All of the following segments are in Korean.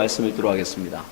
말씀 읽도록 하겠습니다.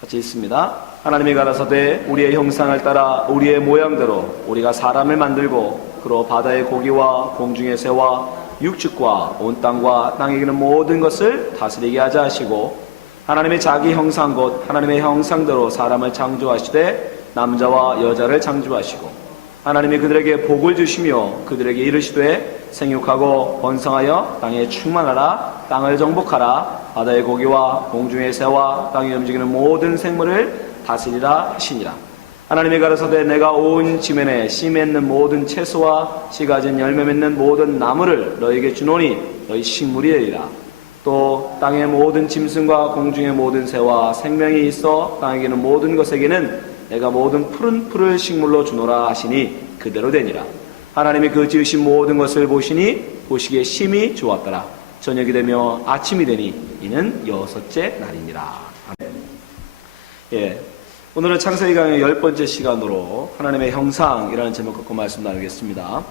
같이 읽습니다. 하나님이 가라사대 우리의 형상을 따라 우리의 모양대로 우리가 사람을 만들고 그로 바다의 고기와 공중의 새와 육축과 온 땅과 땅에 기는 모든 것을 다스리게 하자 하시고, 하나님의 자기 형상 곧 하나님의 형상대로 사람을 창조하시되 남자와 여자를 창조하시고, 하나님이 그들에게 복을 주시며 그들에게 이르시되 생육하고 번성하여 땅에 충만하라, 땅을 정복하라, 바다의 고기와 공중의 새와 땅에 움직이는 모든 생물을 다스리라 하시니라. 하나님이 가라사대 내가 온 지면에 씨 맺는 모든 채소와 씨 가진 열매 맺는 모든 나무를 너희에게 주노니 너희 식물이리라. 또 땅의 모든 짐승과 공중의 모든 새와 생명이 있어 땅에 기는 모든 것에게는 내가 모든 푸른 풀을 식물로 주노라 하시니 그대로 되니라. 하나님이 그 지으신 모든 것을 보시니 보시기에 심히 좋았더라. 저녁이 되며 아침이 되니 이는 여섯째 날이니라. 아멘. 오늘은 창세기 강의 10번째 시간으로 하나님의 형상이라는 제목 갖고 말씀 나누겠습니다.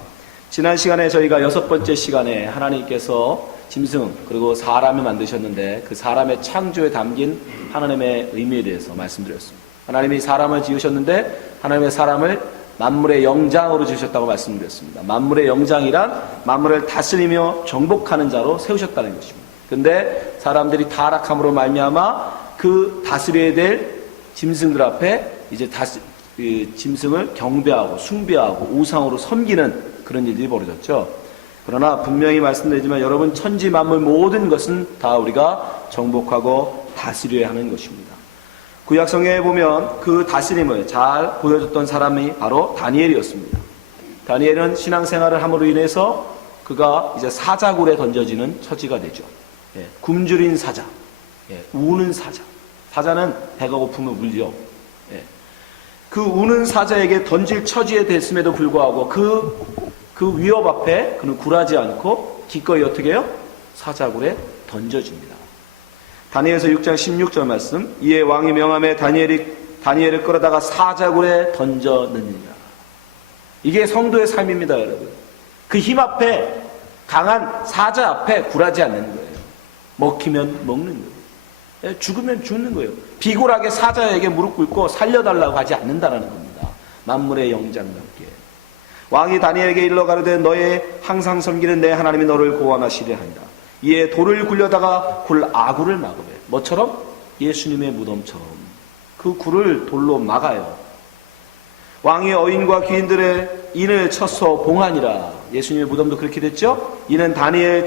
지난 시간에 저희가 6번째 시간에 하나님께서 짐승 그리고 사람을 만드셨는데 그 사람의 창조에 담긴 하나님의 의미에 대해서 말씀드렸습니다. 하나님이 사람을 지으셨는데 하나님의 사람을 만물의 영장으로 지으셨다고 말씀드렸습니다. 만물의 영장이란 만물을 다스리며 정복하는 자로 세우셨다는 것입니다. 근데 사람들이 타락함으로 말미암아 그 다스려야 될 짐승들 앞에 이제 짐승을 경배하고 숭배하고 우상으로 섬기는 그런 일들이 벌어졌죠. 그러나 분명히 말씀드리지만 여러분, 천지 만물 모든 것은 다 우리가 정복하고 다스려야 하는 것입니다. 구약성경에 보면 그 다스림을 잘 보여줬던 사람이 바로 다니엘이었습니다. 다니엘은 신앙생활을 함으로 인해서 그가 이제 사자굴에 던져지는 처지가 되죠. 굶주린 사자, 우는 사자. 사자는 배가 고프면 울죠. 그 우는 사자에게 던질 처지에 됐음에도 불구하고 그 위협 앞에 그는 굴하지 않고 기꺼이 어떻게 해요? 사자굴에 던져집니다. 다니엘서 6장 16절 말씀. 이에 왕이 명함에 다니엘을 끌어다가 사자굴에 던져 넣느니라. 이게 성도의 삶입니다, 여러분. 그 힘 앞에, 강한 사자 앞에 굴하지 않는 거예요. 먹히면 먹는 거예요. 죽으면 죽는 거예요. 비굴하게 사자에게 무릎 꿇고 살려달라고 하지 않는다는 겁니다. 만물의 영장답게. 왕이 다니엘에게 일러 가로되 너의 항상 섬기는 내 하나님이 너를 구원하시려 한다. 이에 돌을 굴려다가 굴 아구를 막으며, 뭐처럼? 예수님의 무덤처럼 그 굴을 돌로 막아요. 왕이 어인과 귀인들의 인을 쳐서 봉하니라. 예수님의 무덤도 그렇게 됐죠. 이는 다니엘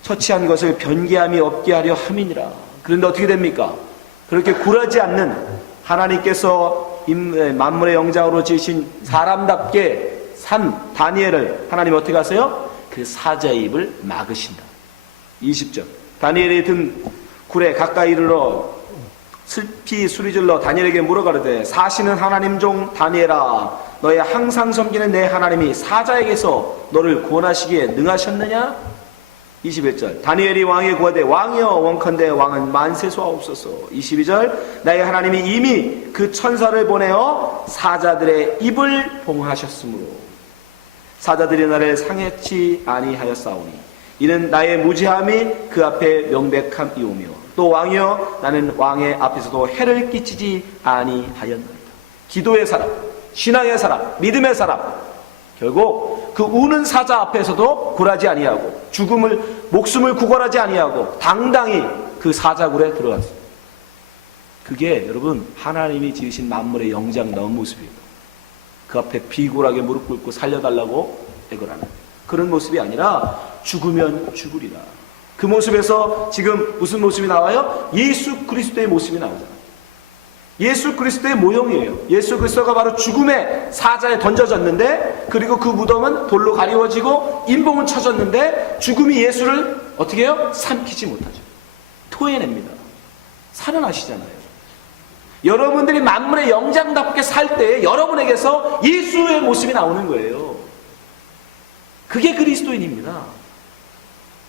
처치한 것을 변개함이 없게 하려 함이니라. 그런데 어떻게 됩니까? 그렇게 굴하지 않는 하나님께서 만물의 영장으로 지으신 사람답게 산 다니엘을 하나님 어떻게 하세요? 그 사자의 입을 막으신다. 20절. 다니엘이 든 굴에 가까이 이르러 슬피 소리질러 다니엘에게 물어가르되 사시는 하나님 종 다니엘아, 너의 항상 섬기는 내 하나님이 사자에게서 너를 구원하시기에 능하셨느냐? 21절. 다니엘이 왕에게 구하되 왕이여 원컨대 왕은 만세소하옵소서. 22절. 나의 하나님이 이미 그 천사를 보내어 사자들의 입을 봉하셨으므로 사자들이 나를 상해치 아니하였사오니 이는 나의 무지함이 그 앞에 명백함이오며 또 왕이여 나는 왕의 앞에서도 해를 끼치지 아니하였나이다. 기도의 사람, 신앙의 사람, 믿음의 사람, 결국 그 우는 사자 앞에서도 굴하지 아니하고 목숨을 구걸하지 아니하고 당당히 그 사자굴에 들어갔어요. 그게 여러분 하나님이 지으신 만물의 영장다운 모습이에요. 그 앞에 비굴하게 무릎 꿇고 살려달라고 애걸하는 그런 모습이 아니라 죽으면 죽으리라. 그 모습에서 지금 무슨 모습이 나와요? 예수 그리스도의 모습이 나오잖아요. 예수 그리스도의 모형이에요. 예수 그리스도가 바로 죽음의 사자에 던져졌는데, 그리고 그 무덤은 돌로 가리워지고 인봉은 쳐졌는데 죽음이 예수를 어떻게 해요? 삼키지 못하죠. 토해냅니다. 살아나시잖아요. 여러분들이 만물의 영장답게 살 때 여러분에게서 예수의 모습이 나오는 거예요. 그게 그리스도인입니다.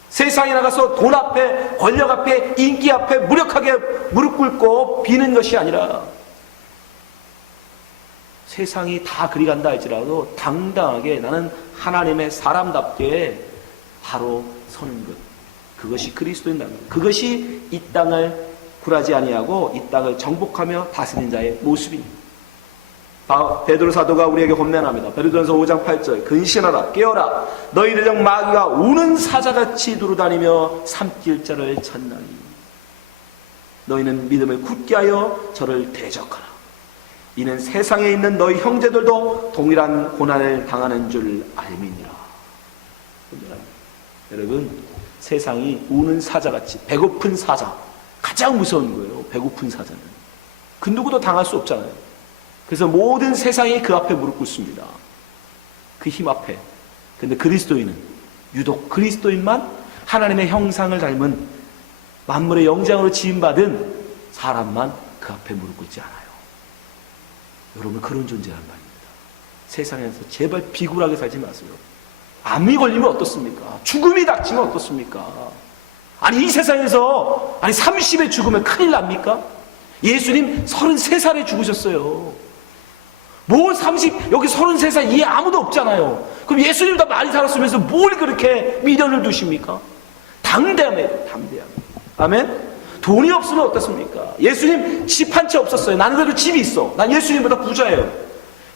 세상에 나가서 돈 앞에, 권력 앞에, 인기 앞에 무력하게 무릎 꿇고 비는 것이 아니라 세상이 다 그리 간다 할지라도 당당하게 나는 하나님의 사람답게 바로 서는 것. 그것이 그리스도인다. 그것이 이 땅을 굴하지 아니하고 이 땅을 정복하며 다스리는 자의 모습입니다. 베드로 사도가 우리에게 권면합니다. 베드로전서 5장 8절 근신하라 깨어라 너희들 중 마귀가 우는 사자같이 두루다니며 삼킬 자를 찾나니 너희는 믿음을 굳게 하여 저를 대적하라. 이는 세상에 있는 너희 형제들도 동일한 고난을 당하는 줄 알미니라. 여러분, 세상이 우는 사자같이, 배고픈 사자, 가장 무서운 거예요. 배고픈 사자는 그 누구도 당할 수 없잖아요. 그래서 모든 세상이 그 앞에 무릎 꿇습니다. 그 힘 앞에. 근데 그리스도인은, 유독 그리스도인만 하나님의 형상을 닮은 만물의 영장으로 지음받은 사람만 그 앞에 무릎 꿇지 않아요. 여러분, 그런 존재란 말입니다. 세상에서 제발 비굴하게 살지 마세요. 암이 걸리면 어떻습니까? 죽음이 닥치면 어떻습니까? 아니, 이 세상에서 30에 죽으면 큰일 납니까? 예수님 33살에 죽으셨어요. 여기 33살 이해 아무도 없잖아요. 그럼 예수님 다 많이 살았으면서 뭘 그렇게 미련을 두십니까? 담대함이에요, 담대함. 아멘? 돈이 없으면 어떻습니까? 예수님 집 한 채 없었어요. 나는 그래도 집이 있어. 난 예수님보다 부자예요.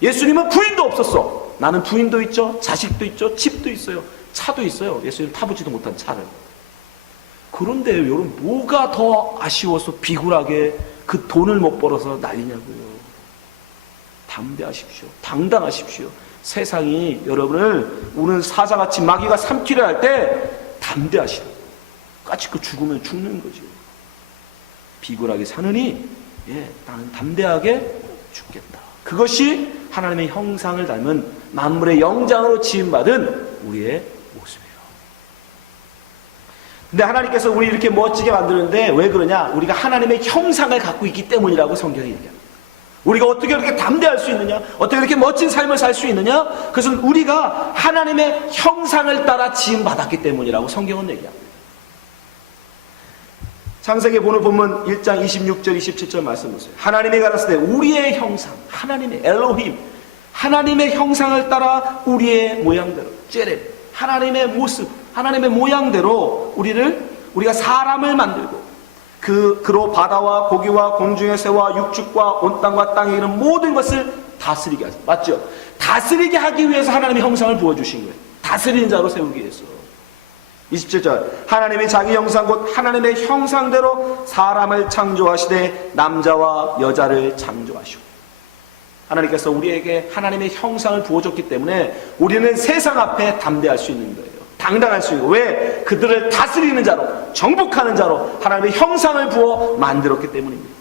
예수님은 부인도 없었어. 나는 부인도 있죠, 자식도 있죠, 집도 있어요, 차도 있어요. 예수님 타보지도 못한 차를. 그런데 여러분, 뭐가 더 아쉬워서 비굴하게 그 돈을 못 벌어서 난리냐고요. 담대하십시오. 당당하십시오. 세상이 여러분을 우는 사자같이 마귀가 삼키려 할 때 담대하시라. 까짓거 죽으면 죽는 거죠. 비굴하게 사느니 나는 담대하게 죽겠다. 그것이 하나님의 형상을 닮은 만물의 영장으로 지음받은 우리의 모습이에요. 근데 하나님께서 우리 이렇게 멋지게 만드는데 왜 그러냐? 우리가 하나님의 형상을 갖고 있기 때문이라고 성경이 얘기합니다. 우리가 어떻게 이렇게 담대할 수 있느냐? 어떻게 이렇게 멋진 삶을 살 수 있느냐? 그것은 우리가 하나님의 형상을 따라 지음받았기 때문이라고 성경은 얘기합니다. 창세기 오늘 본문 1장 26절 27절 말씀 보세요. 하나님이 가라사대 우리의 형상, 하나님의 엘로힘, 하나님의 형상을 따라 우리의 모양대로, 제렙, 하나님의 모습, 하나님의 모양대로 우리가 사람을 만들고 그로 바다와 고기와 공중의 새와 육축과 온 땅과 땅에 있는 모든 것을 다스리게 하죠. 맞죠? 다스리게 하기 위해서 하나님의 형상을 부어주신 거예요. 다스리는 자로 세우기 위해서. 27절 하나님이 자기 형상 곧 하나님의 형상대로 사람을 창조하시되 남자와 여자를 창조하시고. 하나님께서 우리에게 하나님의 형상을 부어줬기 때문에 우리는 세상 앞에 담대할 수 있는 거예요. 당당할 수 있는 거예요. 왜? 그들을 다스리는 자로, 정복하는 자로 하나님의 형상을 부어 만들었기 때문입니다.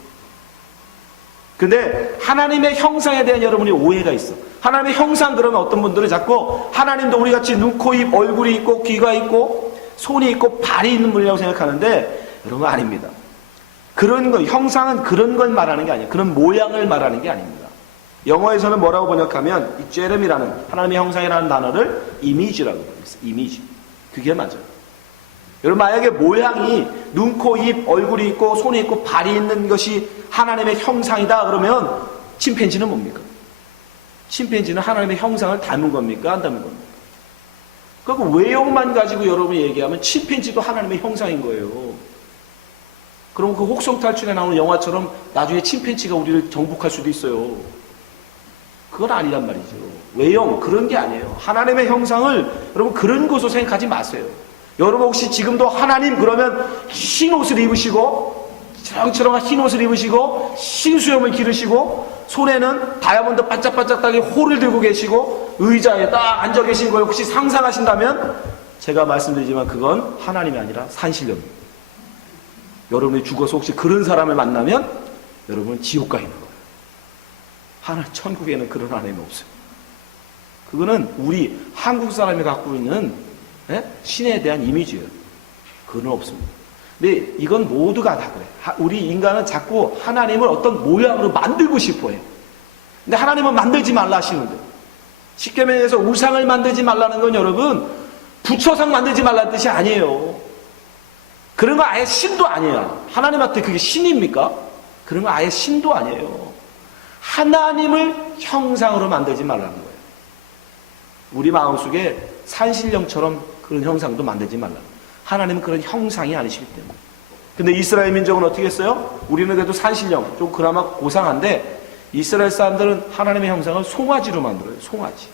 근데 하나님의 형상에 대한 여러분이 오해가 있어. 하나님의 형상 그러면 어떤 분들은 자꾸 하나님도 우리같이 눈, 코, 입, 얼굴이 있고 귀가 있고 손이 있고 발이 있는 분이라고 생각하는데 여러분 아닙니다. 그런 거, 형상은 그런 걸 말하는 게 아니에요. 그런 모양을 말하는 게 아닙니다. 영어에서는 뭐라고 번역하면 이 제렘이라는 하나님의 형상이라는 단어를 이미지라고 합니다. 이미지. 그게 맞아요. 여러분 만약에 모양이 눈, 코, 입, 얼굴이 있고 손이 있고 발이 있는 것이 하나님의 형상이다 그러면 침팬지는 뭡니까? 침팬지는 하나님의 형상을 닮은 겁니까? 안 닮은 겁니까? 그러니까 외형만 가지고 여러분이 얘기하면 침팬지도 하나님의 형상인 거예요. 그럼 그 혹성탈출에 나오는 영화처럼 나중에 침팬지가 우리를 정복할 수도 있어요. 그건 아니란 말이죠. 외형 그런 게 아니에요. 하나님의 형상을 여러분 그런 것으로 생각하지 마세요. 여러분 혹시 지금도 하나님 그러면 흰 옷을 입으시고 처렁처렁한 흰 옷을 입으시고 흰 수염을 기르시고 손에는 다이아몬드 반짝반짝 달린 호를 들고 계시고 의자에 딱 앉아 계신 걸 혹시 상상하신다면 제가 말씀드리지만 그건 하나님이 아니라 산신령입니다. 여러분이 죽어서 혹시 그런 사람을 만나면 여러분은 지옥 가 있는 거예요. 천국에는 그런 하나님이 없어요. 그거는 우리 한국 사람이 갖고 있는 신에 대한 이미지예요. 그건 없습니다. 근데 이건 모두가 다 그래. 우리 인간은 자꾸 하나님을 어떤 모양으로 만들고 싶어 해요. 근데 하나님은 만들지 말라 하시는데 십계명에서 우상을 만들지 말라는 건 여러분 부처상 만들지 말라는 뜻이 아니에요. 그런 거 아예 신도 아니에요. 하나님한테 그게 신입니까? 그런 거 아예 신도 아니에요. 하나님을 형상으로 만들지 말라는 거예요. 우리 마음속에 산신령처럼 그런 형상도 만들지 말라는 거예요. 하나님은 그런 형상이 아니시기 때문에. 근데 이스라엘 민족은 어떻게 했어요? 우리는 그래도 산신령, 좀 그나마 고상한데 이스라엘 사람들은 하나님의 형상을 송아지로 만들어요. 송아지.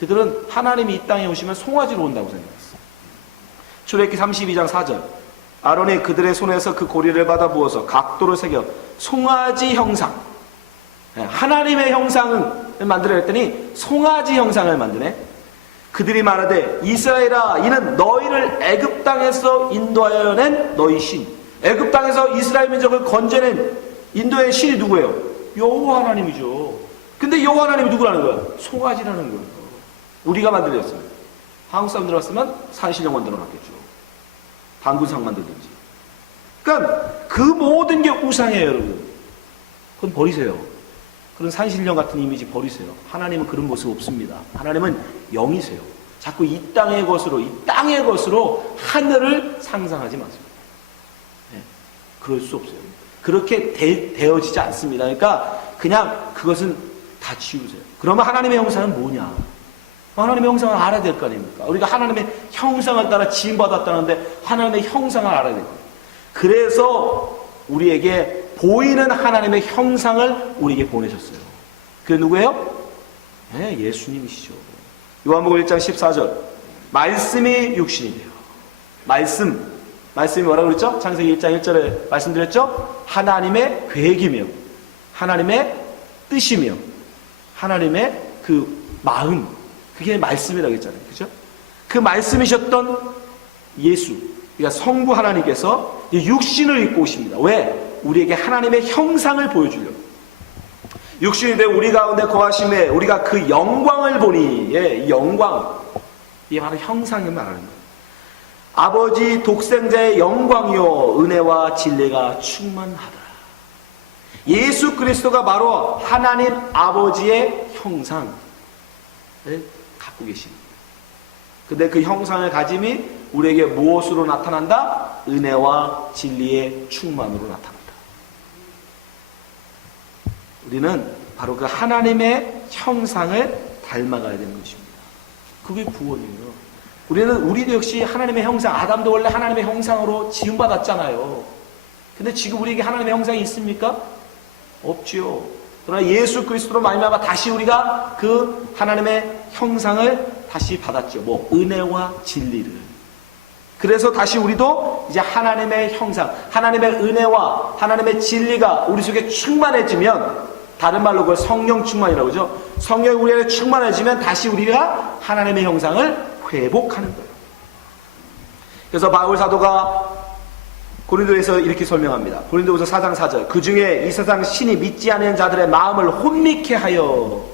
그들은 하나님이 이 땅에 오시면 송아지로 온다고 생각했어요. 출애굽기 32장 4절. 아론이 그들의 손에서 그 고리를 받아 부어서 각도로 새겨 송아지 형상, 하나님의 형상을 만들어 했더니 송아지 형상을 만드네. 그들이 말하되 이스라엘아, 이는 너희를 애굽 땅에서 인도하여 낸 너희 신. 애굽 땅에서 이스라엘 민족을 건져낸 인도의 신이 누구예요? 여호와 하나님이죠. 근데 여호와 하나님이 누구라는 거야? 송아지라는 거예요. 우리가 만들었어요. 한국 사람들 왔으면 산신령 만들어놨겠죠. 방구상 만들든지. 그러니까 그 모든 게 우상이에요, 여러분. 그건 버리세요. 그런 산신령 같은 이미지 버리세요. 하나님은 그런 모습 없습니다. 하나님은 영이세요. 자꾸 이 땅의 것으로 하늘을 상상하지 마세요. 네, 그럴 수 없어요. 그렇게 되어지지 않습니다. 그러니까 그냥 그것은 다 지우세요. 그러면 하나님의 형상은 뭐냐? 하나님의 형상을 알아야 될 거 아닙니까? 우리가 하나님의 형상을 따라 지음받았다는데 하나님의 형상을 알아야 돼요. 그래서 우리에게 보이는 하나님의 형상을 우리에게 보내셨어요. 그게 누구예요? 네, 예수님이시죠. 요한복음 1장 14절. 말씀이 육신이 돼요. 말씀이 뭐라고 그랬죠? 창세기 1장 1절에 말씀드렸죠? 하나님의 계획이며 하나님의 뜻이며 하나님의 그 마음, 그게 말씀이라고 했잖아요. 그죠? 그 말씀이셨던 예수, 그러니까 성부 하나님께서 육신을 입고 오십니다. 왜? 우리에게 하나님의 형상을 보여주려고. 육신이 되어 우리 가운데 거하심에 우리가 그 영광을 보니, 이 영광, 이게 바로 형상을 말하는 거예요. 아버지 독생자의 영광이요 은혜와 진리가 충만하더라. 예수 그리스도가 바로 하나님 아버지의 형상을 갖고 계십니다. 근데 그 형상을 가짐이 우리에게 무엇으로 나타난다? 은혜와 진리의 충만으로 나타난다. 우리는 바로 그 하나님의 형상을 닮아가야 되는 것입니다. 그게 구원이에요. 우리도 역시 하나님의 형상, 아담도 원래 하나님의 형상으로 지음받았잖아요. 근데 지금 우리에게 하나님의 형상이 있습니까? 없지요. 그러나 예수 그리스도로 말미암아 다시 우리가 그 하나님의 형상을 다시 받았죠. 은혜와 진리를. 그래서 다시 우리도 이제 하나님의 형상, 하나님의 은혜와 하나님의 진리가 우리 속에 충만해지면, 다른 말로 그걸 성령 충만이라고 하죠. 성령이 우리 안에 충만해지면 다시 우리가 하나님의 형상을 회복하는 거예요. 그래서 바울 사도가 고린도에서 이렇게 설명합니다. 고린도후서 4장 4절. 그 중에 이 세상 신이 믿지 않는 자들의 마음을 혼미케 하여,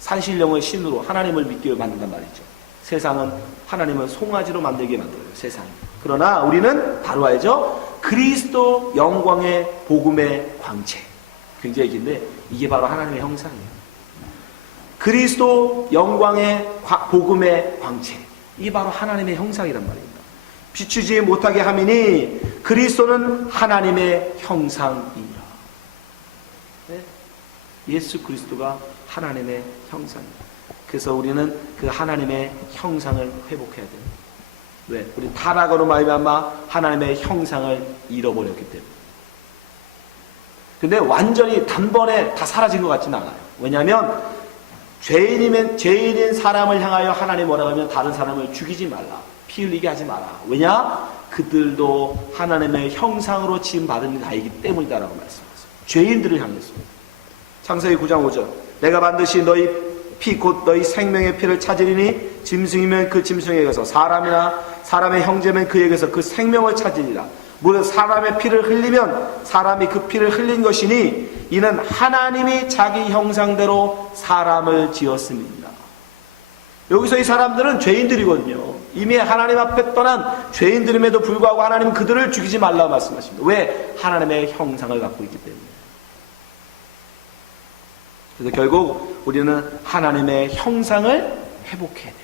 산신령을 신으로 하나님을 믿게 만든단 말이죠. 세상은 하나님을 송아지로 만들게 만들어요. 세상이. 그러나 우리는 바로 알죠. 그리스도 영광의 복음의 광채. 굉장히 긴데 이게 바로 하나님의 형상이에요. 그리스도 영광의 복음의 광채. 이게 바로 하나님의 형상이란 말입니다. 비추지 못하게 함이니 그리스도는 하나님의 형상이라. 예수 그리스도가 하나님의 형상입니다. 그래서 우리는 그 하나님의 형상을 회복해야 돼요. 왜? 우리 타락으로 말미암아 하나님의 형상을 잃어버렸기 때문에. 근데 완전히 단번에 다 사라진 것 같지는 않아요. 왜냐하면 죄인인 사람을 향하여 하나님 뭐라고 하면 다른 사람을 죽이지 말라. 피 흘리게 하지 마라. 왜냐? 그들도 하나님의 형상으로 지음받은 자이기 때문이다라고 말씀하셨어요. 죄인들을 향해서. 창세기 9장 5절. 내가 반드시 너희 피 곧 너희 생명의 피를 찾으리니 짐승이면 그 짐승에게서 사람의 형제면 그에게서 그 생명을 찾으리라. 무릇 사람의 피를 흘리면 사람이 그 피를 흘린 것이니 이는 하나님이 자기 형상대로 사람을 지었습니다. 여기서 이 사람들은 죄인들이거든요. 이미 하나님 앞에 떠난 죄인들임에도 불구하고 하나님은 그들을 죽이지 말라고 말씀하십니다. 왜? 하나님의 형상을 갖고 있기 때문에. 그래서 결국 우리는 하나님의 형상을 회복해야 되는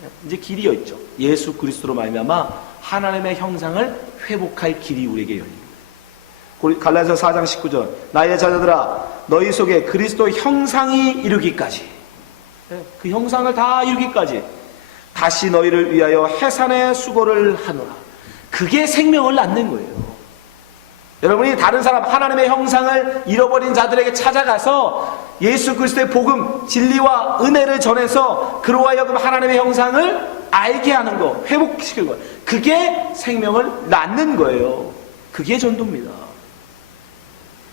거예요. 이제 길이가 있죠. 예수 그리스도로 말미암아 하나님의 형상을 회복할 길이 우리에게 열립니다. 갈라디아서 4장 19절. 나의 자녀들아 너희 속에 그리스도 형상이 이르기까지, 그 형상을 다 이루기까지, 다시 너희를 위하여 해산의 수고를 하노라. 그게 생명을 낳는 거예요. 여러분이 다른 사람, 하나님의 형상을 잃어버린 자들에게 찾아가서 예수 그리스도의 복음, 진리와 은혜를 전해서 그로 하여금 하나님의 형상을 알게 하는 거, 회복시키는 거, 그게 생명을 낳는 거예요. 그게 전도입니다.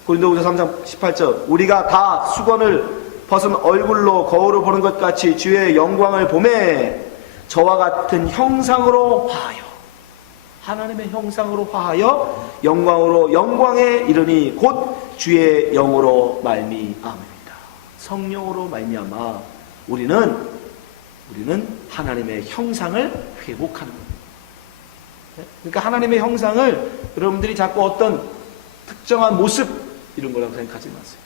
고린도후서 3장 18절, 우리가 다 수건을 벗은 얼굴로 거울을 보는 것 같이 주의 영광을 보매 저와 같은 형상으로 화하여, 하나님의 형상으로 화하여 영광으로 영광에 이르니 곧 주의 영으로 말미암습니다. 성령으로 말미암아 우리는 하나님의 형상을 회복하는 겁니다. 그러니까 하나님의 형상을 여러분들이 자꾸 어떤 특정한 모습 이런 거라고 생각하지 마세요.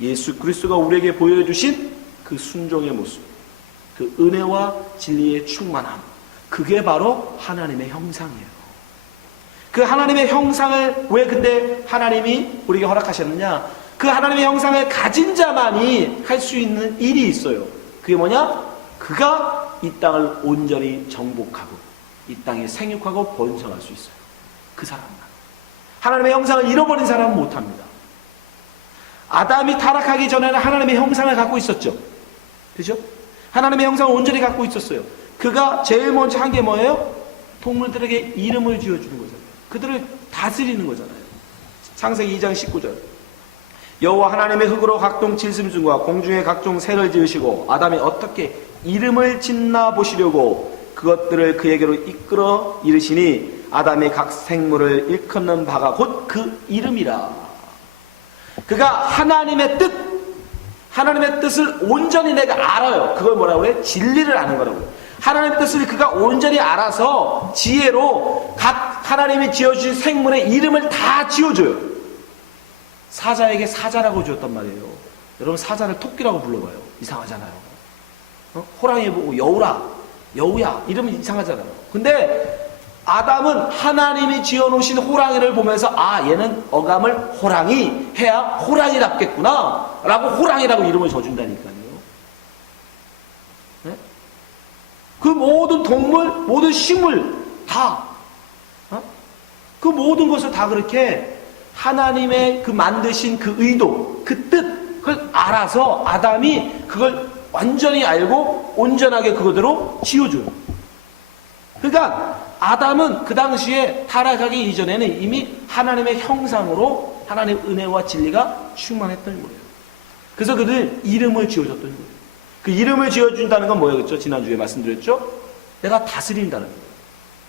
예수 그리스도가 우리에게 보여주신 그 순종의 모습, 그 은혜와 진리의 충만함, 그게 바로 하나님의 형상이에요. 그 하나님의 형상을 왜 근데 하나님이 우리에게 허락하셨느냐? 그 하나님의 형상을 가진 자만이 할 수 있는 일이 있어요. 그게 뭐냐? 그가 이 땅을 온전히 정복하고 이 땅에 생육하고 번성할 수 있어요. 그 사람만. 하나님의 형상을 잃어버린 사람은 못합니다. 아담이 타락하기 전에는 하나님의 형상을 갖고 있었죠. 그죠? 하나님의 형상을 온전히 갖고 있었어요. 그가 제일 먼저 한 게 뭐예요? 동물들에게 이름을 지어주는 거잖아요. 그들을 다스리는 거잖아요. 창세기 2장 19절. 여호와 하나님의 흙으로 각종 질짐승과 공중의 각종 새를 지으시고 아담이 어떻게 이름을 짓나 보시려고 그것들을 그에게로 이끌어 이르시니 아담이 각 생물을 일컫는 바가 곧 그 이름이라. 그가 하나님의 뜻을 온전히 내가 알아요. 그걸 뭐라고 그래? 진리를 아는 거라고. 하나님의 뜻을 그가 온전히 알아서 지혜로 각 하나님이 지어주신 생물의 이름을 다 지어줘요. 사자에게 사자라고 지었단 말이에요. 여러분 사자를 토끼라고 불러봐요. 이상하잖아요. 호랑이 보고 여우야 이러면 이상하잖아요. 근데 아담은 하나님이 지어놓으신 호랑이를 보면서 아 얘는 어감을 호랑이 해야 호랑이답겠구나 라고 호랑이라고 이름을 져준다니까요. 네? 그 모든 동물 모든 식물 다 그 모든 것을 다 그렇게 하나님의 그 만드신 그 의도 그 뜻 그걸 알아서 아담이 그걸 완전히 알고 온전하게 그거대로 지어줘요. 그러니까 아담은 그 당시에 타락하기 이전에는 이미 하나님의 형상으로 하나님의 은혜와 진리가 충만했던 거예요. 그래서 그들 이름을 지어줬던 거예요. 그 이름을 지어준다는 건 뭐였죠? 지난주에 말씀드렸죠? 내가 다스린다는 거예요.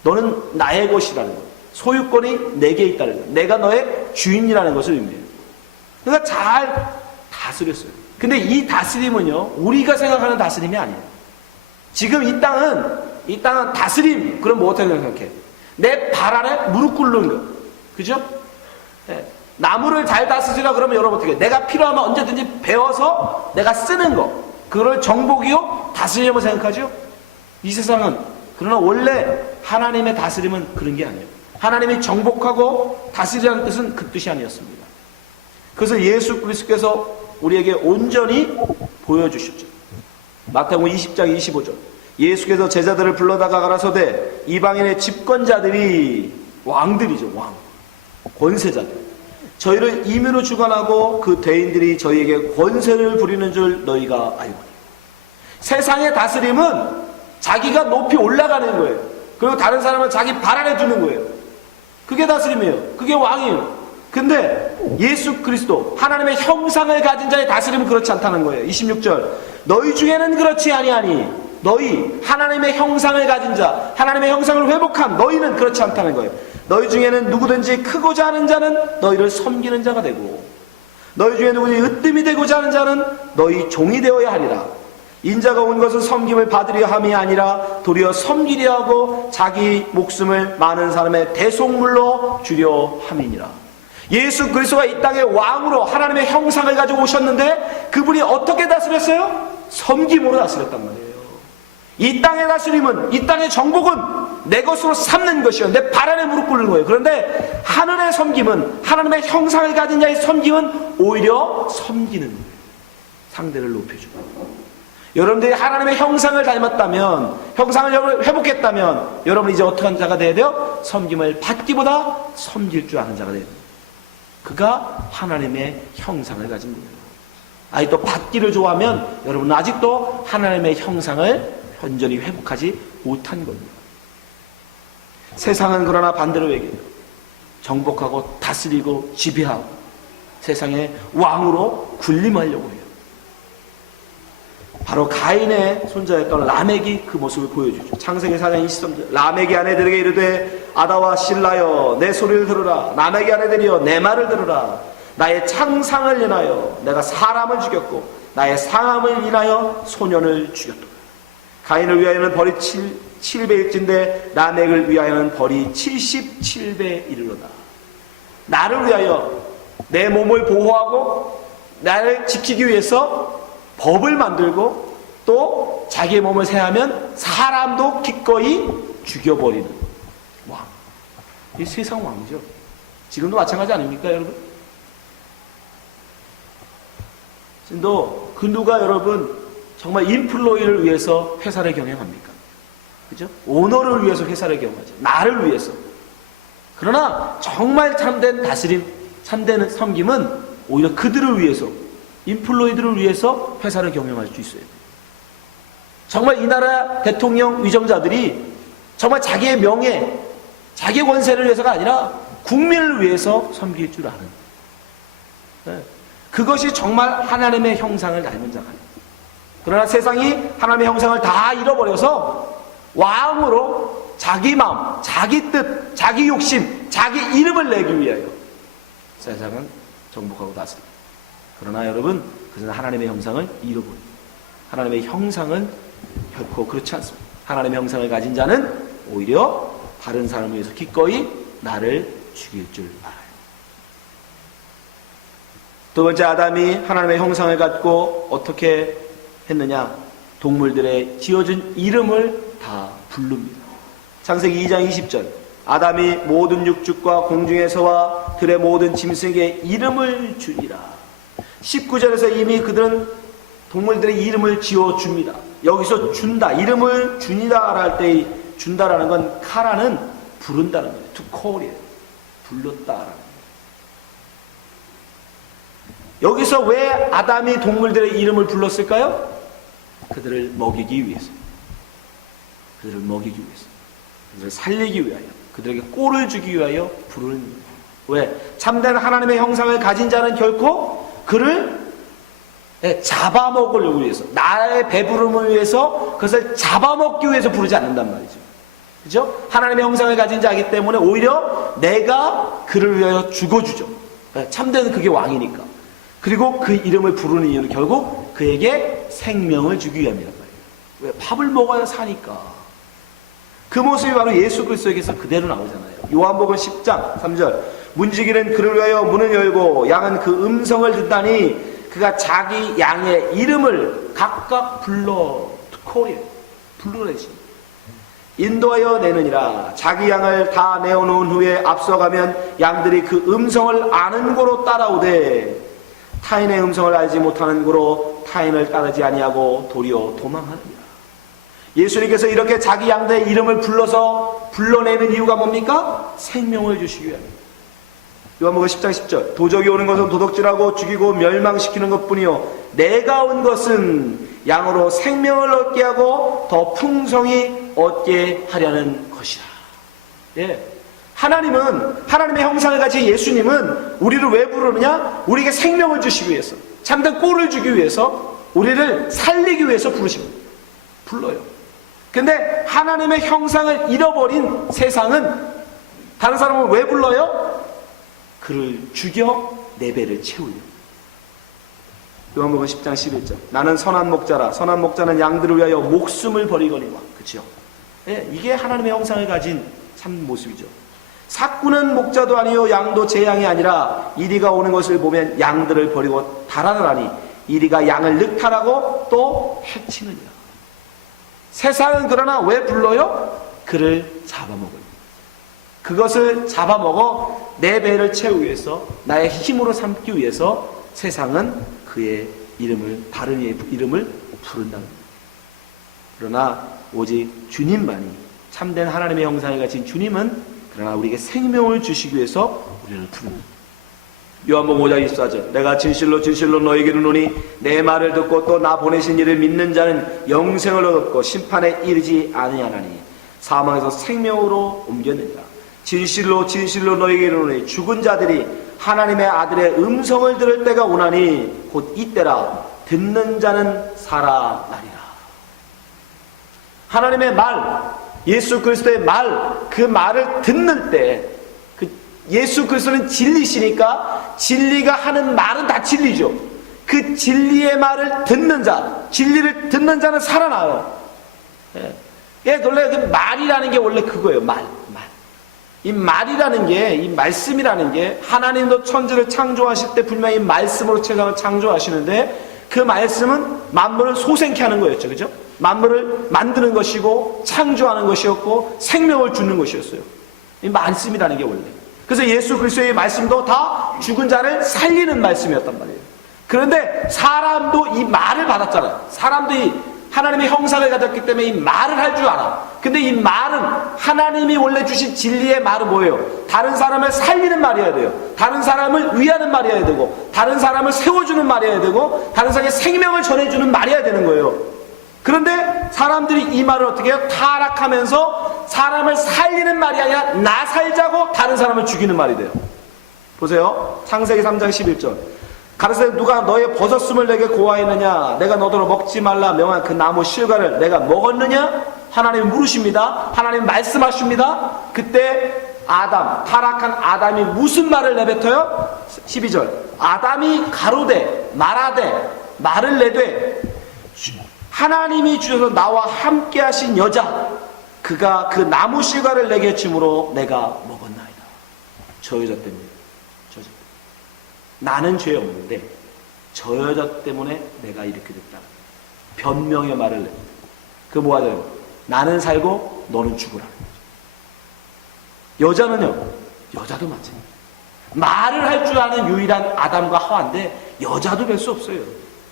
너는 나의 것이라는 거예요. 소유권이 내게 있다는 거예요. 내가 너의 주인이라는 것을 의미해요. 그러니까 잘 다스렸어요. 근데 이 다스림은요, 우리가 생각하는 다스림이 아니에요. 지금 이 땅은 다스림, 그럼 뭐 어떻게 생각해? 내 발 아래 무릎 꿇는 거. 그죠? 네. 나무를 잘 다스리라 그러면 여러분 어떻게 해? 내가 필요하면 언제든지 배워서 내가 쓰는 거. 그걸 정복이요? 다스리려고 생각하죠? 이 세상은. 그러나 원래 하나님의 다스림은 그런 게 아니에요. 하나님이 정복하고 다스리라는 뜻은 그 뜻이 아니었습니다. 그래서 예수 그리스도께서 우리에게 온전히 보여주셨죠. 마태복음 20장 25절. 예수께서 제자들을 불러다가 가라사대 이방인의 집권자들이 왕들이죠. 왕. 권세자들. 저희를 임의로 주관하고 그 대인들이 저희에게 권세를 부리는 줄 너희가 알고. 세상의 다스림은 자기가 높이 올라가는 거예요. 그리고 다른 사람은 자기 발 아래 두는 거예요. 그게 다스림이에요. 그게 왕이에요. 근데 예수 그리스도 하나님의 형상을 가진 자의 다스림은 그렇지 않다는 거예요. 26절. 너희 중에는 그렇지 아니하니 너희 하나님의 형상을 가진 자 하나님의 형상을 회복한 너희는 그렇지 않다는 거예요. 너희 중에는 누구든지 크고자 하는 자는 너희를 섬기는 자가 되고 너희 중에 누구든지 으뜸이 되고자 하는 자는 너희 종이 되어야 하리라. 인자가 온 것은 섬김을 받으려 함이 아니라 도리어 섬기려 하고 자기 목숨을 많은 사람의 대속물로 주려 함이니라. 예수 그리스도가 이 땅의 왕으로 하나님의 형상을 가지고 오셨는데 그분이 어떻게 다스렸어요? 섬김으로 다스렸단 말이에요. 이 땅의 다스림은, 이 땅의 정복은 내 것으로 삼는 것이요. 내 발 아래 무릎 꿇는 거예요. 그런데 하늘의 섬김은, 하나님의 형상을 가진 자의 섬김은 오히려 섬기는 거예요. 상대를 높여주고. 여러분들이 하나님의 형상을 닮았다면, 형상을 회복했다면 여러분이 이제 어떻게 하는 자가 돼야 돼요? 섬김을 받기보다 섬길 줄 아는 자가 돼야 돼요. 그가 하나님의 형상을 가진 거예요. 아직도 받기를 좋아하면 여러분은 아직도 하나님의 형상을 온전히 회복하지 못한 겁니다. 세상은 그러나 반대로 얘기해요. 정복하고 다스리고 지배하고 세상의 왕으로 군림하려고 해요. 바로 가인의 손자였던 라멕이 그 모습을 보여주죠. 창세기 4장 23절. 라멕이 아내들에게 이르되 아다와 실라여 내 소리를 들으라. 라멕의 아내들이여 내 말을 들으라. 나의 창상을 인하여 내가 사람을 죽였고 나의 상함을 인하여 소년을 죽였도다. 가인을 위하여는 벌이 7배일진데 라멕을 위하여는 벌이 77배 이르로다. 나를 위하여 내 몸을 보호하고 나를 지키기 위해서 법을 만들고 또 자기의 몸을 세하면 사람도 기꺼이 죽여버리는 왕. 이 세상 왕이죠. 지금도 마찬가지 아닙니까, 여러분? 지금도 그 누가 여러분 정말 인플로이를 위해서 회사를 경영합니까? 그죠? 오너를 위해서 회사를 경영하죠. 나를 위해서. 그러나 정말 참된 다스림, 참된 섬김은 오히려 그들을 위해서, 인플로이들을 위해서 회사를 경영할 수 있어요. 정말 이 나라 대통령 위정자들이 정말 자기의 명예, 자기의 권세를 위해서가 아니라 국민을 위해서 섬길 줄 아는, 네. 그것이 정말 하나님의 형상을 닮은 자가. 그러나 세상이 하나님의 형상을 다 잃어버려서 왕으로 자기 마음, 자기 뜻, 자기 욕심, 자기 이름을 내기 위하여 세상은 정복하고 다스립니다. 그러나 여러분, 그것은 하나님의 형상을 잃어버립니다. 하나님의 형상은 결코 그렇지 않습니다. 하나님의 형상을 가진 자는 오히려 다른 사람을 위해서 기꺼이 나를 죽일 줄 알아요. 두 번째, 아담이 하나님의 형상을 갖고 어떻게 했느냐? 동물들의 지어준 이름을 다 부릅니다. 창세기 2장 20절. 아담이 모든 육축과 공중에서와 들의 모든 짐승에게 이름을 주니라. 19절에서 이미 그들은 동물들의 이름을 지어줍니다. 여기서 준다, 이름을 주니다 할 때 준다라는 건 카라는 부른다는 거예요. to call이에요. 불렀다라는 거예요. 여기서 왜 아담이 동물들의 이름을 불렀을까요? 그들을 먹이기 위해서. 그들을 먹이기 위해서. 그들을 살리기 위하여. 그들에게 꼴을 주기 위하여 부르는 거예요. 왜? 참된 하나님의 형상을 가진 자는 결코 그를 잡아먹으려고 위해서, 나의 배부름을 위해서, 그것을 잡아먹기 위해서 부르지 않는단 말이죠. 그죠? 하나님의 형상을 가진 자이기 때문에 오히려 내가 그를 위하여 죽어주죠. 참된 그게 왕이니까. 그리고 그 이름을 부르는 이유는 결국 그에게 생명을 주기 위함이란 말이에요. 왜? 밥을 먹어야 사니까. 그 모습이 바로 예수 그리스도에게서 그대로 나오잖아요. 요한복음 10장 3절. 문지기는 그를 위하여 문을 열고 양은 그 음성을 듣다니 그가 자기 양의 이름을 각각 불러내시. 인도하여 내느니라. 자기 양을 다 내어놓은 후에 앞서가면 양들이 그 음성을 아는 고로 따라오되 타인의 음성을 알지 못하는 고로 타인을 따르지 아니하고 도리어 도망하느니라. 예수님께서 이렇게 자기 양들의 이름을 불러내는 이유가 뭡니까? 생명을 주시기 위함입니다. 요한복음 10장 10절. 도적이 오는 것은 도둑질하고 죽이고 멸망시키는 것뿐이요 내가 온 것은 양으로 생명을 얻게 하고 더 풍성히 얻게 하려는 것이라. 예. 하나님은, 하나님의 형상을 가진 예수님은 우리를 왜 부르느냐? 우리에게 생명을 주시기 위해서, 참된 꼴을 주기 위해서, 우리를 살리기 위해서 부르십니다. 불러요. 근데 하나님의 형상을 잃어버린 세상은 다른 사람을 왜 불러요? 그를 죽여 내 배를 채우려. 요한복음 10장 11절. 나는 선한 목자라. 선한 목자는 양들을 위하여 목숨을 버리거니와. 그렇죠? 예, 이게 하나님의 형상을 가진 참 모습이죠. 삭구는 목자도 아니요 양도 제 양이 아니라 이리가 오는 것을 보면 양들을 버리고 달아나라니 이리가 양을 늑탈하고 또 해치느니라. 세상은 그러나 왜 불러요? 그를 잡아먹어요. 그것을 잡아먹어 내 배를 채우기 위해서, 나의 힘으로 삼기 위해서 세상은 그의 이름을, 다른 이의 이름을 부른다는 거예요. 그러나 오직 주님만이, 참된 하나님의 형상을 가진 주님은 그러나 우리에게 생명을 주시기 위해서 우리를 부릅니다. 요한복음 5장 24절, 내가 진실로 진실로 너에게 이르노니 내 말을 듣고 또 나 보내신 이를 믿는 자는 영생을 얻고 심판에 이르지 아니하나니 사망에서 생명으로 옮겼느니라. 진실로 진실로 너에게 이르노니 죽은 자들이 하나님의 아들의 음성을 들을 때가 오나니 곧 이때라. 듣는 자는 살아나리라. 하나님의 말, 예수 그리스도의 말, 그 말을 듣는 때, 예수 그리스도는 진리시니까 진리가 하는 말은 다 진리죠. 그 진리의 말을 듣는 자, 진리를 듣는 자는 살아나요. 원래 그 말이라는 게 원래 그거예요. 말. 이 말이라는 게, 이 말씀이라는 게 하나님도 천지를 창조하실 때 분명히 말씀으로 세상을 창조하시는데 그 말씀은 만물을 소생케 하는 거였죠. 그죠? 만물을 만드는 것이고 창조하는 것이었고 생명을 주는 것이었어요. 이 말씀이라는 게 원래. 그래서 예수 그리스도의 말씀도 다 죽은 자를 살리는 말씀이었단 말이에요. 그런데 사람도 이 말을 받았잖아요. 사람도 이 하나님의 형상을 가졌기 때문에 이 말을 할 줄 알아. 근데 이 말은 하나님이 원래 주신 진리의 말은 뭐예요? 다른 사람을 살리는 말이어야 돼요. 다른 사람을 위하는 말이어야 되고, 다른 사람을 세워주는 말이어야 되고, 다른 사람에게 생명을 전해주는 말이어야 되는 거예요. 그런데 사람들이 이 말을 어떻게 해요? 타락하면서 사람을 살리는 말이 아니라 나 살자고 다른 사람을 죽이는 말이 돼요. 보세요. 창세기 3장 11절. 가르쳐 누가 너의 버섯숨을 내게 고하였느냐? 내가 너더러 먹지 말라 명한 그 나무 실과를 내가 먹었느냐? 하나님이 물으십니다. 하나님 말씀하십니다. 그때 아담, 타락한 아담이 무슨 말을 내뱉어요? 12절. 아담이 가로되 말하되 말을 내되 하나님이 주셔서 나와 함께 하신 여자, 그가 그 나무 실과를 내게 주므로 내가 먹었나이다. 저 여자 때문에. 저 여자 때문에. 나는 죄 없는데 저 여자 때문에 내가 이렇게 됐다. 변명의 말을 냅니다. 그 뭐하죠? 나는 살고 너는 죽으라는 거죠. 여자는요, 여자도 마찬가지예요. 말을 할 줄 아는 유일한 아담과 하와인데 여자도 뵐 수 없어요.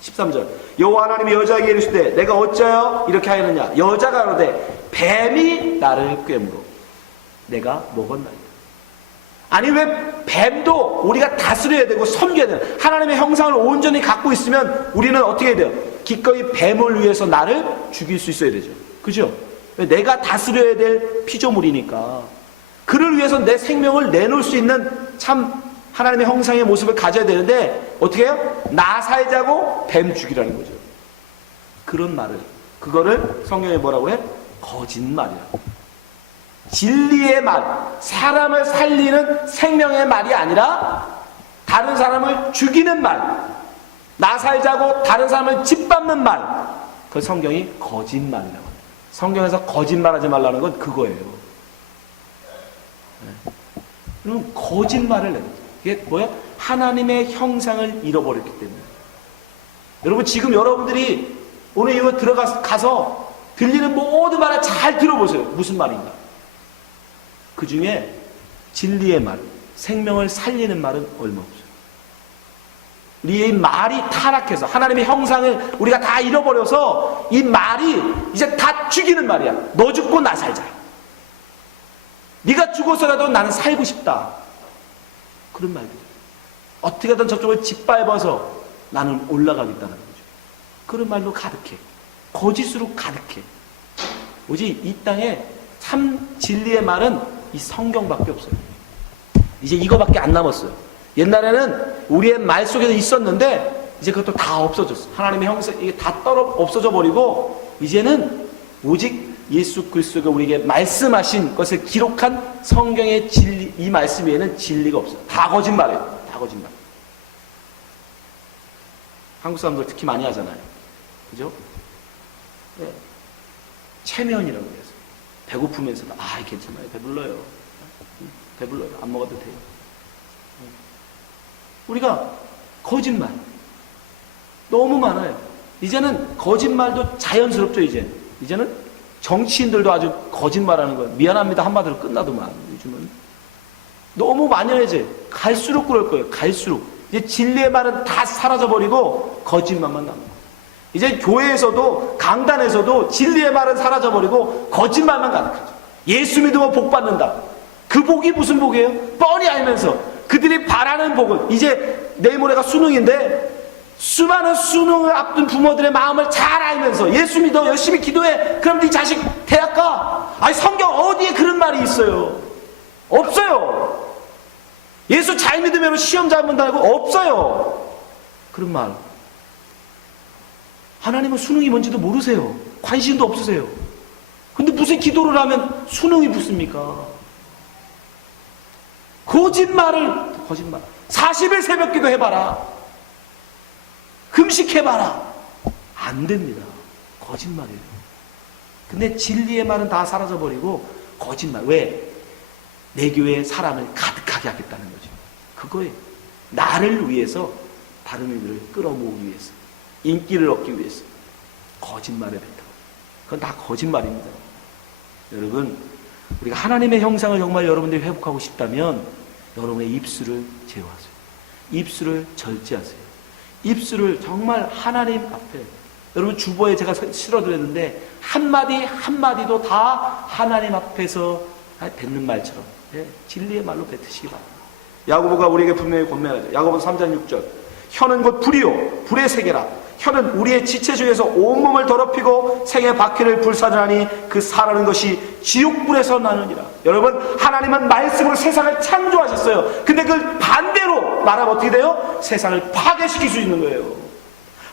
13절. 여호와 하나님이 여자에게 이르시되 내가 어찌하여 이렇게 하였느냐? 여자가 그러되 뱀이 나를 꿰므로 내가 먹었나이다. 아니 왜 뱀도 우리가 다스려야 되고 섬겨야 되는, 하나님의 형상을 온전히 갖고 있으면 우리는 어떻게 해야 돼요? 기꺼이 뱀을 위해서 나를 죽일 수 있어야 되죠. 그죠? 내가 다스려야 될 피조물이니까 그를 위해서 내 생명을 내놓을 수 있는 참 하나님의 형상의 모습을 가져야 되는데 어떻게 해요? 나 살자고 뱀 죽이라는 거죠. 그런 말을, 그거를 성경에 뭐라고 해? 거짓말이라고. 진리의 말, 사람을 살리는 생명의 말이 아니라 다른 사람을 죽이는 말, 나 살자고 다른 사람을 짓밟는 말, 그 성경이 거짓말이라고 해요. 성경에서 거짓말하지 말라는 건 그거예요. 그럼 거짓말을 내는 거예요. 이게 뭐야? 하나님의 형상을 잃어버렸기 때문에. 여러분 지금 여러분들이 오늘 이거 들어가서 들리는 모든 말을 잘 들어보세요. 무슨 말인가? 그 중에 진리의 말, 생명을 살리는 말은 얼마 없어요. 우리의 말이 타락해서 하나님의 형상을 우리가 다 잃어버려서 이 말이 이제 다 죽이는 말이야. 너 죽고 나 살자. 네가 죽어서라도 나는 살고 싶다. 그런 말들. 어떻게든 저쪽을 짓밟아서 나는 올라가겠다는 거죠. 그런 말로 가득해. 거짓으로 가득해. 오직 이 땅에 참 진리의 말은 이 성경밖에 없어요. 이제 이거밖에 안 남았어요. 옛날에는 우리의 말 속에도 있었는데 이제 그것도 다 없어졌어. 하나님의 형상 이게 다 없어져 버리고 이제는 오직 예수 그리스도가 우리에게 말씀하신 것을 기록한 성경의 진리, 이 말씀 외에는 진리가 없어요. 다 거짓말이에요. 다 거짓말. 한국 사람들 특히 많이 하잖아요. 그죠? 네. 체면이라고 해서 배고프면서도 괜찮아요. 배불러요. 배불러요. 안 먹어도 돼요. 우리가 거짓말 너무 많아요. 이제는 거짓말도 자연스럽죠. 이제는 정치인들도 아주 거짓말하는 거예요. 미안합니다 한마디로 끝나더만. 요즘은 너무 만연해져. 갈수록 그럴 거예요. 갈수록 이제 진리의 말은 다 사라져버리고 거짓말만 남는 거예요. 이제 교회에서도 강단에서도 진리의 말은 사라져버리고 거짓말만 가득하죠. 예수 믿으면 복 받는다. 그 복이 무슨 복이에요? 뻔히 알면서 그들이 바라는 복은 이제 내일 모레가 수능인데 수많은 수능을 앞둔 부모들의 마음을 잘 알면서 예수 믿어 열심히 기도해 그럼 네 자식 대학 가. 아니 성경 어디에 그런 말이 있어요? 없어요. 예수 잘 믿으면 시험 잘 본다고 없어요. 그런 말. 하나님은 수능이 뭔지도 모르세요. 관심도 없으세요. 근데 무슨 기도를 하면 수능이 붙습니까? 거짓말. 40일 새벽 기도 해봐라. 금식해봐라. 안 됩니다. 거짓말이에요. 근데 진리의 말은 다 사라져버리고 거짓말. 왜? 내 교회에 사람을 가득하게 하겠다는 거죠. 그거예요. 나를 위해서 다른 이들을 끌어모으기 위해서 인기를 얻기 위해서 거짓말에 뱉어. 그건 다 거짓말입니다. 여러분 우리가 하나님의 형상을 정말 여러분들이 회복하고 싶다면 여러분의 입술을 제어하세요. 입술을 절제하세요. 입술을 정말 하나님 앞에 여러분 주보에 제가 실어드렸는데 한마디 한마디도 다 하나님 앞에서 뱉는 말처럼 진리의 말로 뱉으시기 바랍니다. 야고보가 우리에게 분명히 권면하죠. 야고보 3장 6절 혀는 곧 불이요 불의 세계라. 혀는 우리의 지체 중에서 온몸을 더럽히고 생의 박해를 불사르나니 그 사라는 것이 지옥불에서 나느니라. 여러분 하나님은 말씀으로 세상을 창조하셨어요. 근데 그 반대로 말하면 어떻게 돼요? 세상을 파괴시킬 수 있는 거예요.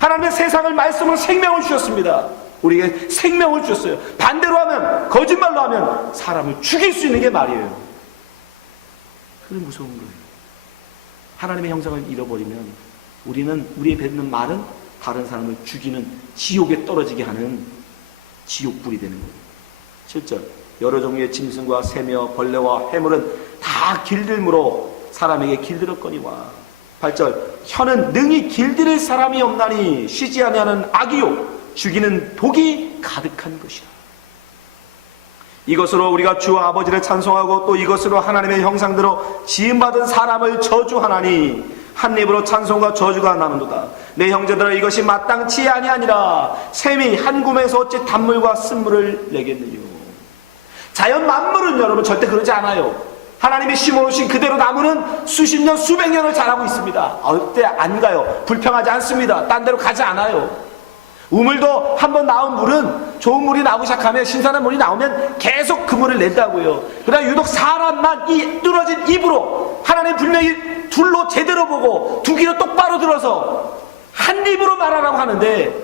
하나님은 세상을 말씀으로 생명을 주셨습니다. 우리에게 생명을 주셨어요. 반대로 하면 거짓말로 하면 사람을 죽일 수 있는 게 말이에요. 그게 무서운 거예요. 하나님의 형상을 잃어버리면 우리는 우리의 뱉는 말은 다른 사람을 죽이는 지옥에 떨어지게 하는 지옥불이 되는 거예요. 7절 여러 종류의 짐승과 새며 벌레와 해물은 다 길들므로 사람에게 길들었거니와. 8절 혀는 능히 길들일 사람이 없나니 쉬지 아니하는 악이요 죽이는 독이 가득한 것이라. 이것으로 우리가 주와 아버지를 찬송하고 또 이것으로 하나님의 형상대로 지음받은 사람을 저주하나니 한 입으로 찬송과 저주가 나는도다. 내 형제들아 이것이 마땅치 아니하니라. 샘이 한 구멍에서 어찌 단물과 쓴물을 내겠느냐. 자연 만물은 여러분 절대 그러지 않아요. 하나님이 심어놓으신 그대로 나무는 수십 년 수백 년을 자라고 있습니다. 절대 안 가요. 불평하지 않습니다. 딴 데로 가지 않아요. 우물도 한번 나온 물은 좋은 물이 나오기 시작하면 신선한 물이 나오면 계속 그 물을 낸다고요. 그러나 유독 사람만 이 뚫어진 입으로 하나님 분명히 둘로 제대로 보고 두 귀로 똑바로 들어서 한 입으로 말하라고 하는데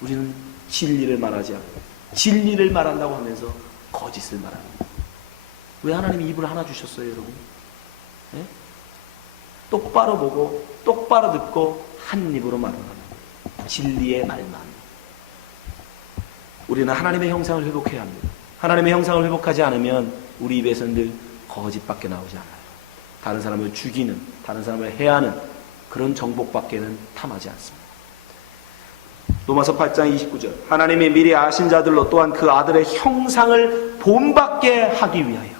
우리는 진리를 말하지 않고 진리를 말한다고 하면서 거짓을 말합니다. 왜 하나님이 입을 하나 주셨어요, 여러분? 네? 똑바로 보고 똑바로 듣고 한 입으로 말하는 진리의 말만. 우리는 하나님의 형상을 회복해야 합니다. 하나님의 형상을 회복하지 않으면 우리 입에서는 늘 거짓밖에 나오지 않아요. 다른 사람을 죽이는, 다른 사람을 해하는 그런 정복밖에는 탐하지 않습니다. 로마서 8장 29절 하나님이 미리 아신 자들로 또한 그 아들의 형상을 본받게 하기 위하여.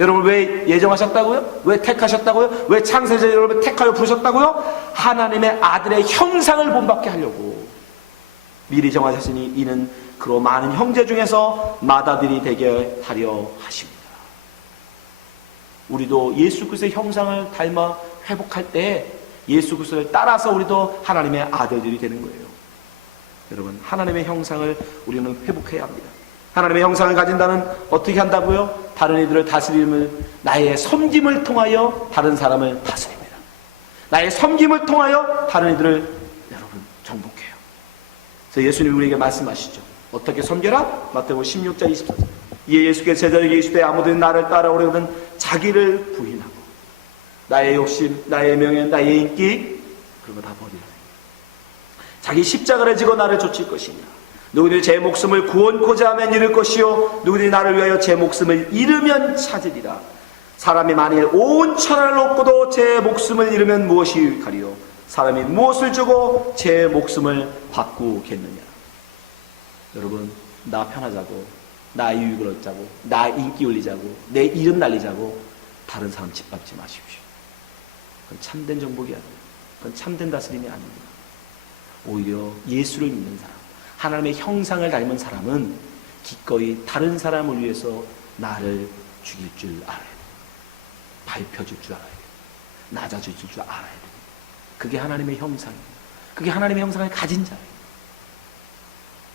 여러분 왜 예정하셨다고요? 왜 택하셨다고요? 왜 창세자 여러분 택하여 부르셨다고요? 하나님의 아들의 형상을 본받게 하려고 미리 정하셨으니 이는 그로 많은 형제 중에서 맏아들이 되게 하려 하십니다. 우리도 예수 그리스도의 형상을 닮아 회복할 때 예수 그리스도를 따라서 우리도 하나님의 아들들이 되는 거예요. 여러분 하나님의 형상을 우리는 회복해야 합니다. 하나님의 형상을 가진다는 어떻게 한다고요? 다른 이들을 다스림을 나의 섬김을 통하여 다른 사람을 다스립니다. 나의 섬김을 통하여 다른 이들을 여러분 정복해요. 그래서 예수님이 우리에게 말씀하시죠. 어떻게 섬겨라? 마태복음 16장 24절 이에 예수께서 제자에게 이르시되 아무든 나를 따라오려거든 자기를 부인하고 나의 욕심, 나의 명예, 나의 인기 그런 거 다 버리라. 자기 십자가를 지고 나를 좇을 것이냐. 누구든지 제 목숨을 구원코자 하면 잃을 것이요 누구든지 나를 위하여 제 목숨을 잃으면 찾으리라. 사람이 만일 온 천하를 얻고도 제 목숨을 잃으면 무엇이 가리요. 사람이 무엇을 주고 제 목숨을 바꾸겠느냐. 여러분 나 편하자고 나 유익을 얻자고 나 인기 올리자고 내 이름 날리자고 다른 사람 짓밟지 마십시오. 그건 참된 정복이 아니에요. 그건 참된 다스림이 아닙니다. 오히려 예수를 믿는 사람, 하나님의 형상을 닮은 사람은 기꺼이 다른 사람을 위해서 나를 죽일 줄 알아야 돼. 밟혀줄 줄 알아야 돼. 낮아질 줄 알아야 돼. 그게 하나님의 형상이에요. 그게 하나님의 형상을 가진 자예요.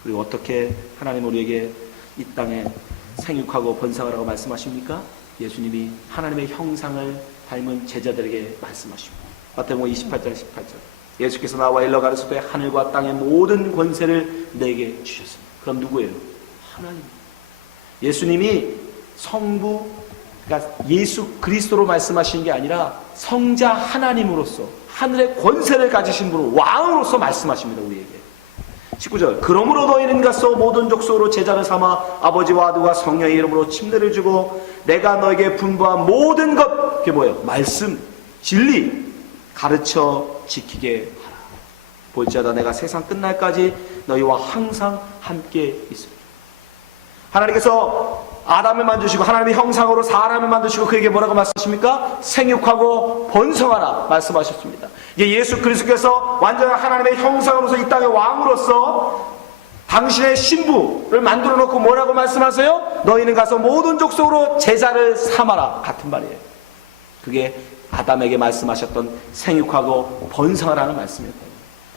그리고 어떻게 하나님 우리에게 이 땅에 생육하고 번성하라고 말씀하십니까? 예수님이 하나님의 형상을 닮은 제자들에게 말씀하십니다. 마태복음 28장 18절. 예수께서 나와 일러 가르치되 하늘과 땅의 모든 권세를 내게 주셨습니다. 그럼 누구예요? 하나님. 예수님이 성부, 그러니까 예수 그리스도로 말씀하신 게 아니라 성자 하나님으로서 하늘의 권세를 가지신 분으로 왕으로서 말씀하십니다. 우리에게. 19절. 그러므로 너희는 가서 모든 족속으로 제자를 삼아 아버지와 아들과 성령의 이름으로 침례를 주고 내가 너에게 분부한 모든 것, 그게 뭐예요? 말씀, 진리 가르쳐 지키게 하라. 볼지어다 내가 세상 끝날까지 너희와 항상 함께 있으리라. 하나님께서 아담을 만드시고 하나님의 형상으로 사람을 만드시고 그에게 뭐라고 말씀하십니까? 생육하고 번성하라 말씀하셨습니다. 이게 예수 그리스도께서 완전한 하나님의 형상으로서 이 땅의 왕으로서 당신의 신부를 만들어 놓고 뭐라고 말씀하세요? 너희는 가서 모든 족속으로 제자를 삼아라. 같은 말이에요. 그게 아담에게 말씀하셨던 생육하고 번성하라는 말씀이었다.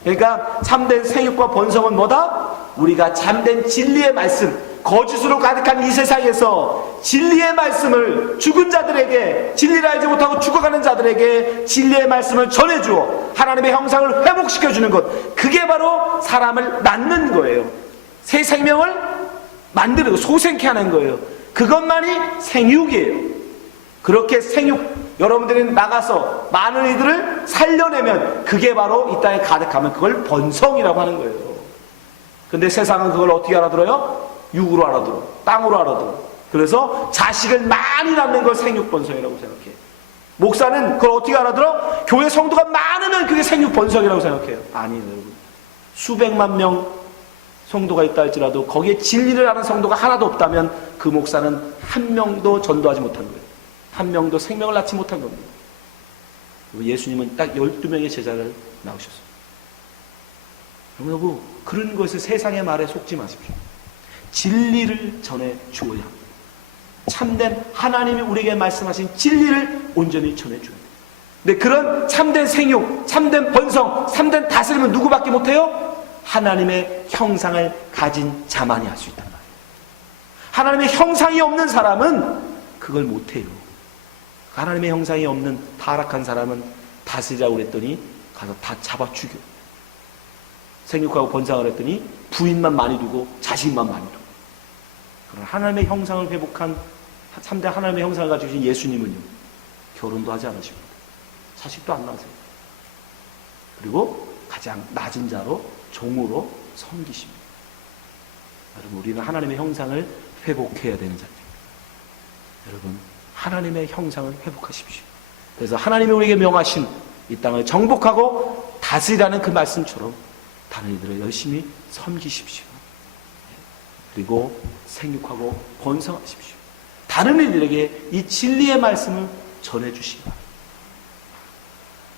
그러니까 참된 생육과 번성은 뭐다? 우리가 참된 진리의 말씀, 거짓으로 가득한 이 세상에서 진리의 말씀을 죽은 자들에게, 진리를 알지 못하고 죽어가는 자들에게 진리의 말씀을 전해주어 하나님의 형상을 회복시켜주는 것, 그게 바로 사람을 낳는 거예요. 새 생명을 만들고 소생케 하는 거예요. 그것만이 생육이에요. 그렇게 생육, 여러분들이 나가서 많은 이들을 살려내면 그게 바로 이 땅에 가득하면 그걸 번성이라고 하는 거예요. 근데 세상은 그걸 어떻게 알아들어요? 육으로 알아들어, 땅으로 알아들어. 그래서 자식을 많이 낳는 걸 생육번성이라고 생각해. 목사는 그걸 어떻게 알아들어? 교회 성도가 많으면 그게 생육번성이라고 생각해요. 아니에요, 여러분. 수백만 명 성도가 있다 할지라도 거기에 진리를 아는 성도가 하나도 없다면 그 목사는 한 명도 전도하지 못한 거예요. 한 명도 생명을 낳지 못한 겁니다. 예수님은 딱 12명의 제자를 낳으셨어요. 여러분, 그런 것을 세상의 말에 속지 마십시오. 진리를 전해 주어야 합니다. 참된 하나님이 우리에게 말씀하신 진리를 온전히 전해 줘야 돼요. 근데 그런 참된 생육, 참된 번성, 참된 다스림은 누구밖에 못해요? 하나님의 형상을 가진 자만이 할 수 있단 말이에요. 하나님의 형상이 없는 사람은 그걸 못해요. 하나님의 형상이 없는 타락한 사람은 다스리라고 그랬더니 가서 다 잡아 죽여. 생육하고 번성을 했더니 부인만 많이 두고 자식만 많이 두고. 그런 하나님의 형상을 회복한 참된 하나님의 형상을 가지고 계신 예수님은요, 결혼도 하지 않으시고 자식도 안 낳으세요. 그리고 가장 낮은 자로 종으로 섬기십니다. 여러분, 우리는 하나님의 형상을 회복해야 되는 자입니다. 여러분, 하나님의 형상을 회복하십시오. 그래서 하나님이 우리에게 명하신 이 땅을 정복하고 다스리라는 그 말씀처럼 다른 이들을 열심히 섬기십시오. 그리고 생육하고 번성하십시오. 다른 이들에게 이 진리의 말씀을 전해주시기 바랍니다.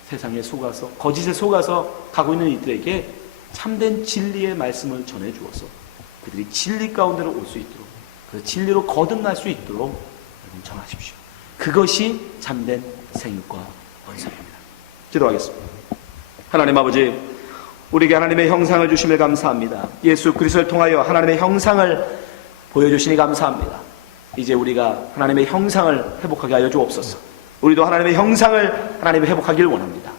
세상에 속아서, 거짓에 속아서 가고 있는 이들에게 참된 진리의 말씀을 전해주어서 그들이 진리 가운데로 올 수 있도록, 그 진리로 거듭날 수 있도록 전하십시오. 그것이 참된 생육과 번성입니다. 기도하겠습니다. 하나님 아버지, 우리에게 하나님의 형상을 주심을 감사합니다. 예수 그리스도를 통하여 하나님의 형상을 보여주시니 감사합니다. 이제 우리가 하나님의 형상을 회복하게 하여 주옵소서. 우리도 하나님의 형상을 하나님이 회복하기를 원합니다.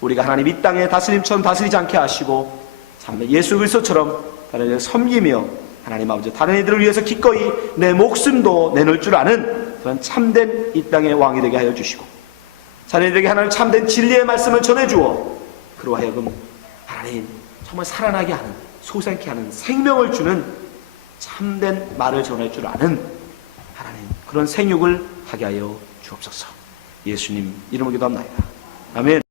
우리가 하나님 이 땅에 다스림처럼 다스리지 않게 하시고 참된 예수 그리스도처럼 다른 이들을 섬기며 하나님 아버지 다른 이들을 위해서 기꺼이 내 목숨도 내놓을 줄 아는 그런 참된 이 땅의 왕이 되게 하여 주시고 자녀들에게 하나님 참된 진리의 말씀을 전해주어 그로 하여금 하나님 정말 살아나게 하는, 소생케 하는, 생명을 주는 참된 말을 전할 줄 아는 하나님 그런 생육을 하게 하여 주옵소서. 예수님 이름으로 기도합니다. 아멘.